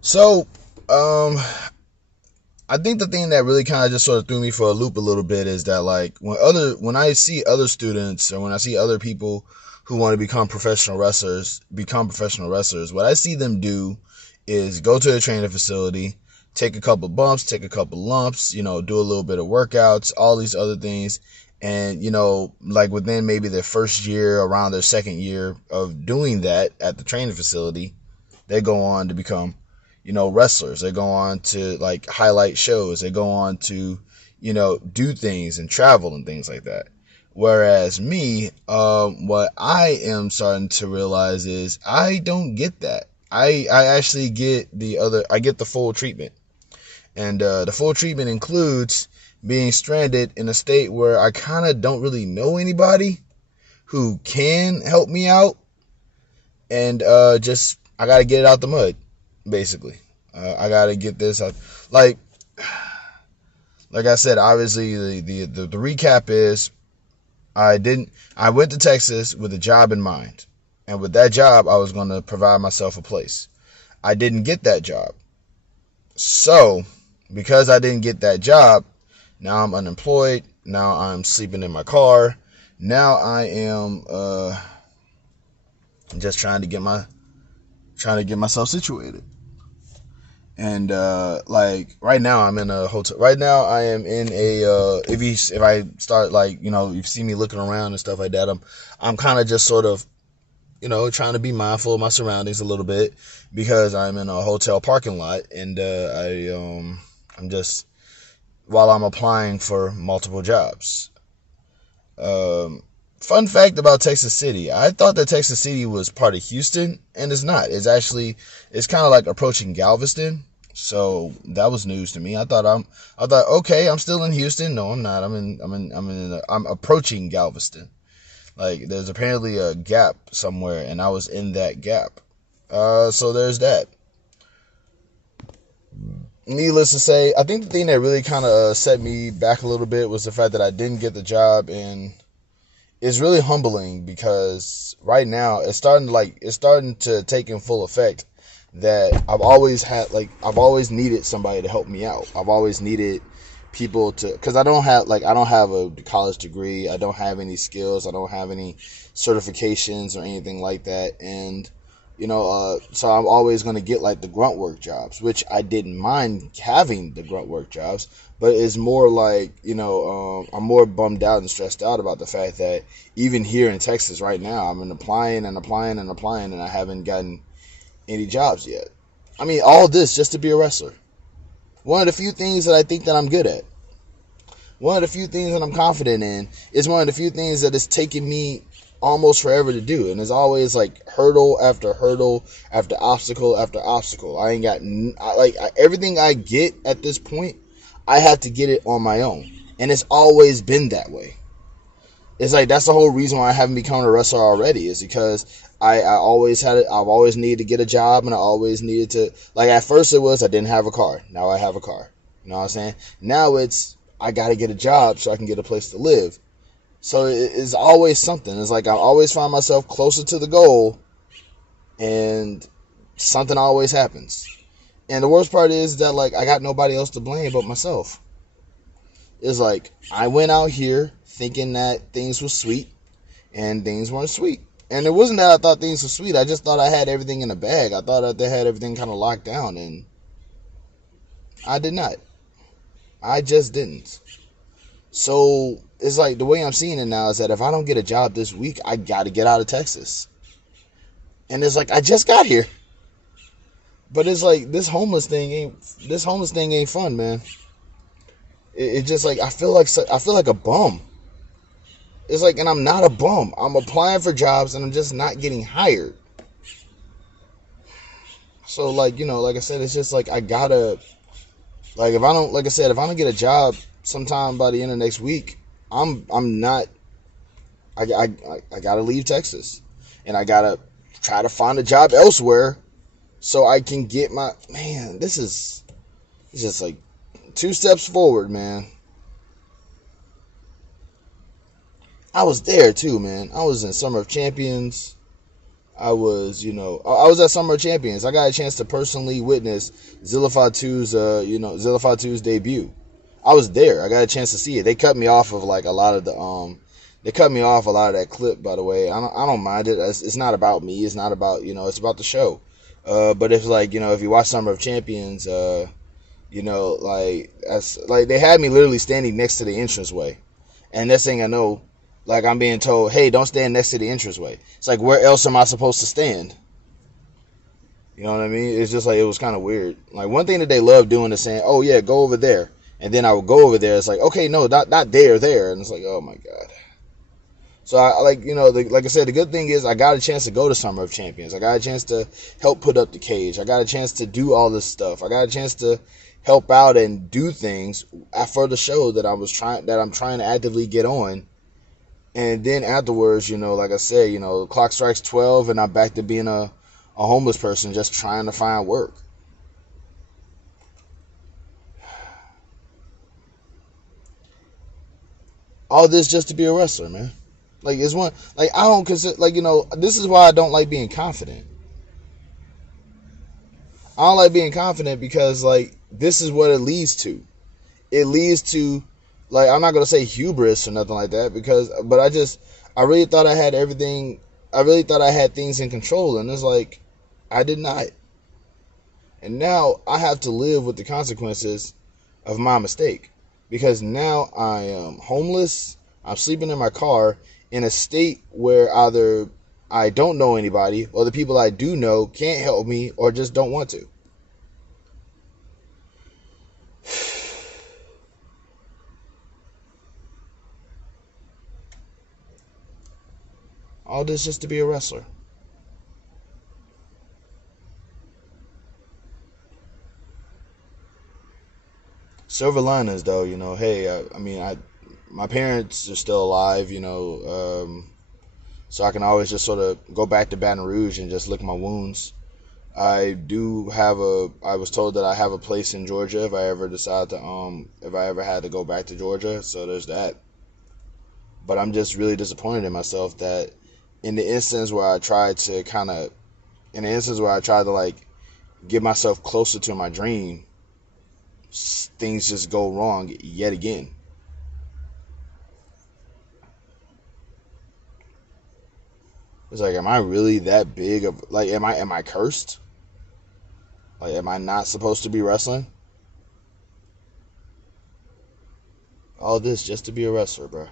So, um, I think the thing that really kind of just sort of threw me for a loop a little bit is that like when I see other students or when I see other people who want to become professional wrestlers, what I see them do is go to the training facility, take a couple bumps, take a couple lumps, do a little bit of workouts, all these other things. And, like within maybe their first year, around their second year of doing that at the training facility, they go on to become, wrestlers. They go on to like highlight shows. They go on to, do things and travel and things like that. Whereas me, what I am starting to realize is I don't get that. I actually get I get the full treatment. And the full treatment includes being stranded in a state where I kind of don't really know anybody who can help me out. And just, I got to get it out the mud, basically. I got to get this out. Like, like I said, obviously the recap is I went to Texas with a job in mind. And with that job, I was going to provide myself a place. I didn't get that job. So, because I didn't get that job, now I'm unemployed. Now I'm sleeping in my car. Now I am just trying to get myself situated. And like right now I'm in a hotel. Right now I am in a if I start, like, you see me looking around and stuff like that, I'm kind of just sort of, trying to be mindful of my surroundings a little bit, because I'm in a hotel parking lot. And I'm just, while I'm applying for multiple jobs. Um, Fun fact about Texas City: I thought that Texas City was part of Houston, and it's not. It's kind of like approaching Galveston. So that was news to me. I thought, okay, I'm still in Houston. No, I'm not. I'm approaching Galveston. Like, there's apparently a gap somewhere, and I was in that gap. So there's that. Needless to say, I think the thing that really kind of set me back a little bit was the fact that I didn't get the job. And it's really humbling, because right now it's starting to take in full effect that I've always needed somebody to help me out. I've always needed people to, because I don't have a college degree. I don't have any skills. I don't have any certifications or anything like that. And so I'm always going to get like the grunt work jobs, which I didn't mind having the grunt work jobs, but it's more like, I'm more bummed out and stressed out about the fact that even here in Texas right now, I'm applying and applying and applying, and I haven't gotten any jobs yet. I mean, all this just to be a wrestler. One of the few things that I think that I'm good at. One of the few things that I'm confident in is one of the few things that it's taken me almost forever to do. And it's always like hurdle after hurdle after obstacle after obstacle. I ain't got, everything I get at this point, I have to get it on my own. And it's always been that way. It's like, that's the whole reason why I haven't become a wrestler already, is because I always had it. I've always needed to get a job, and I always needed to, like, at first it was I didn't have a car. Now I have a car. You know what I'm saying? Now it's, I got to get a job so I can get a place to live. So it's always something. It's like I always find myself closer to the goal, and something always happens. And the worst part is that, like, I got nobody else to blame but myself. It's like I went out here thinking that things were sweet, and things weren't sweet. And it wasn't that I thought things were sweet. I just thought I had everything in the bag. I thought that they had everything kind of locked down, and I did not. I just didn't. So it's like, the way I'm seeing it now is that if I don't get a job this week, I got to get out of Texas. And it's like, I just got here, but it's like this homeless thing ain't fun, man. It's just like, I feel like a bum. It's like, and I'm not a bum. I'm applying for jobs and I'm just not getting hired. So, like, like I said, it's just like, I gotta, like, if I don't, like I said, if I don't get a job sometime by the end of next week, I'm not, I gotta leave Texas, and I gotta try to find a job elsewhere so I can get my, man, it's just like 2 steps forward, man. I was there too, man. I was in Summer of Champions. I was, I was at Summer of Champions. I got a chance to personally witness Zilla Fatu's, Zilla Fatu's debut. I was there. I got a chance to see it. They cut me off of like a lot of they cut me off a lot of that clip. By the way, I don't mind it. It's not about me. It's not about, it's about the show. But if like, if you watch Summer of Champions, like they had me literally standing next to the entranceway, and next thing I know, like I'm being told, hey, don't stand next to the entranceway. It's like, where else am I supposed to stand? You know what I mean? It's just like, it was kind of weird. Like, one thing that they love doing is saying, oh yeah, go over there. And then I would go over there. It's like, okay, no, not there. And it's like, oh my God. So I like, like I said, the good thing is I got a chance to go to Summer of Champions. I got a chance to help put up the cage. I got a chance to do all this stuff. I got a chance to help out and do things for the show that I'm trying to actively get on. And then afterwards, like I said, the clock strikes 12 and I'm back to being a homeless person just trying to find work. All this just to be a wrestler, man. Like, it's one, like, I don't consider, like, this is why I don't like being confident. I don't like being confident because, like, this is what it leads to. It leads to, like, I'm not going to say hubris or nothing like that but I really thought I had everything. I really thought I had things in control. And it's like, I did not. And now I have to live with the consequences of my mistake. Because now I am homeless. I'm sleeping in my car in a state where either I don't know anybody or the people I do know can't help me or just don't want to. All this just to be a wrestler. Silver linings, though, hey, my parents are still alive, so I can always just sort of go back to Baton Rouge and just lick my wounds. I was told that I have a place in Georgia if I ever decide to, if I ever had to go back to Georgia, so there's that. But I'm just really disappointed in myself that in the instance where I tried to like get myself closer to my dream, things just go wrong yet again. It's like, am I really that big of, like, am I cursed? Like, am I not supposed to be wrestling? All this just to be a wrestler, bro.